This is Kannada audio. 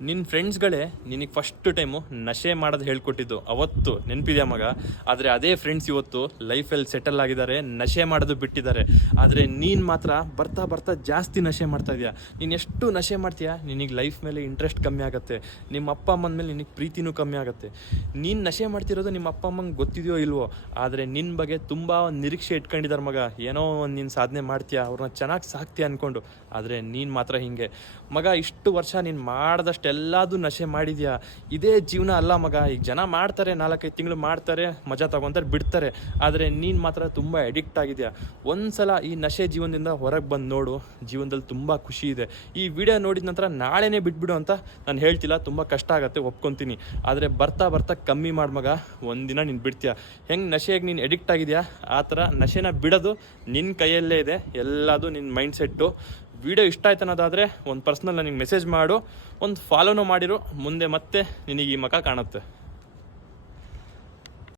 ನಿನ್ನ ಫ್ರೆಂಡ್ಸ್ಗಳೇ ನಿನಗೆ ಫಸ್ಟ್ ಟೈಮು ನಶೆ ಮಾಡೋದು ಹೇಳ್ಕೊಟ್ಟಿದ್ದು ಅವತ್ತು ನೆನಪಿದೆಯಾ ಮಗ? ಆದರೆ ಅದೇ ಫ್ರೆಂಡ್ಸ್ ಇವತ್ತು ಲೈಫಲ್ಲಿ ಸೆಟಲ್ ಆಗಿದ್ದಾರೆ, ನಶೆ ಮಾಡೋದು ಬಿಟ್ಟಿದ್ದಾರೆ. ಆದರೆ ನೀನು ಮಾತ್ರ ಬರ್ತಾ ಬರ್ತಾ ಜಾಸ್ತಿ ನಶೆ ಮಾಡ್ತಾ ಇದೆಯಾ. ನೀನು ಎಷ್ಟು ನಶೆ ಮಾಡ್ತೀಯಾ ನಿನಗೆ ಲೈಫ್ ಮೇಲೆ ಇಂಟ್ರೆಸ್ಟ್ ಕಮ್ಮಿ ಆಗುತ್ತೆ, ನಿಮ್ಮ ಅಪ್ಪ ಅಮ್ಮನ ಮೇಲೆ ನಿನಗೆ ಪ್ರೀತಿನೂ ಕಮ್ಮಿ ಆಗುತ್ತೆ. ನೀನು ನಶೆ ಮಾಡ್ತಿರೋದು ನಿಮ್ಮ ಅಪ್ಪ ಅಮ್ಮಂಗೆ ಗೊತ್ತಿದೆಯೋ ಇಲ್ವೋ, ಆದರೆ ನಿನ್ನ ಬಗ್ಗೆ ತುಂಬ ನಿರೀಕ್ಷೆ ಇಟ್ಕೊಂಡಿದ್ದಾರೆ ಮಗ. ಏನೋ ಒಂದು ನೀನು ಸಾಧನೆ ಮಾಡ್ತೀಯಾ, ಅವ್ರನ್ನ ಚೆನ್ನಾಗಿ ಸಾಕ್ತೀಯ ಅಂದ್ಕೊಂಡು. ಆದರೆ ನೀನು ಮಾತ್ರ ಹೀಗೆ ಮಗ. ಇಷ್ಟು ವರ್ಷ ನೀನು ಮಾಡ್ದಷ್ಟೆಲ್ಲದೂ ನಶೆ ಮಾಡಿದ್ಯಾ. ಇದೇ ಜೀವನ ಅಲ್ಲ ಮಗ. ಈಗ ಜನ ಮಾಡ್ತಾರೆ, 4-5 ತಿಂಗಳು ಮಾಡ್ತಾರೆ, ಮಜಾ ತಗೊತಾರೆ, ಬಿಡ್ತಾರೆ. ಆದರೆ ನೀನು ಮಾತ್ರ ತುಂಬ ಅಡಿಕ್ಟ್ ಆಗಿದೆಯಾ. ಒಂದು ಸಲ ಈ ನಶೆ ಜೀವನದಿಂದ ಹೊರಗೆ ಬಂದು ನೋಡು, ಜೀವನದಲ್ಲಿ ತುಂಬ ಖುಷಿ ಇದೆ. ಈ ವಿಡಿಯೋ ನೋಡಿದ ನಂತರ ನಾಳೆನೇ ಬಿಟ್ಬಿಡು ಅಂತ ನಾನು ಹೇಳ್ತಿಲ್ಲ, ತುಂಬ ಕಷ್ಟ ಆಗುತ್ತೆ, ಒಪ್ಕೊತೀನಿ. ಆದರೆ ಬರ್ತಾ ಬರ್ತಾ ಕಮ್ಮಿ ಮಾಡಿ ಮಗ. ಒಂದಿನ ನೀನು ಬಿಡ್ತೀಯ. ಹೆಂಗೆ ನಶೆಗೆ ನೀನು ಅಡಿಕ್ಟ್ ಆಗಿದೆಯಾ, ಆ ಥರ ನಶೆನ ಬಿಡೋದು ನಿನ್ನ ಕೈಯಲ್ಲೇ ಇದೆ. ಎಲ್ಲದು ನಿನ್ನ ಮೈಂಡ್ ಸೆಟ್ಟು. ವಿಡಿಯೋ ಇಷ್ಟ ಆಯ್ತು ಅನ್ನೋದಾದರೆ ಒಂದು ಪರ್ಸ್ನಲ್ ನನಗೆ ಮೆಸೇಜ್ ಮಾಡು, ಒಂದು ಫಾಲೋನೂ ಮಾಡಿರು. ಮುಂದೆ ಮತ್ತೆ ನಿನಗೆ ಈ ಮುಖ ಕಾಣುತ್ತೆ.